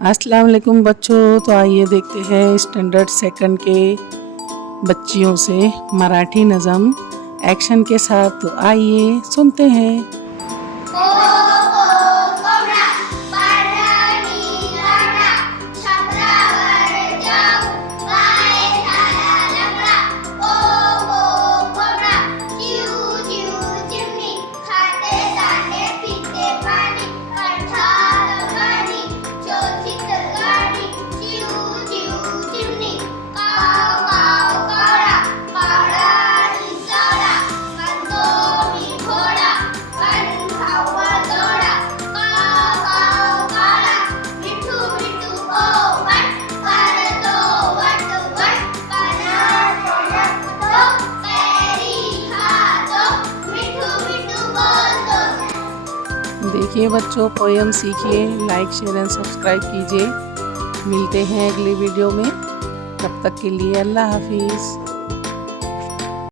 अस्सलाम वालेकुम बच्चों। तो आइए देखते हैं स्टैंडर्ड सेकंड के बच्चियों से मराठी नज़म एक्शन के साथ। तो आइए सुनते हैं। देखिए बच्चों, पोएम सीखिए, लाइक शेयर एंड सब्सक्राइब कीजिए। मिलते हैं अगली वीडियो में। तब तक के लिए अल्लाह हाफिज़।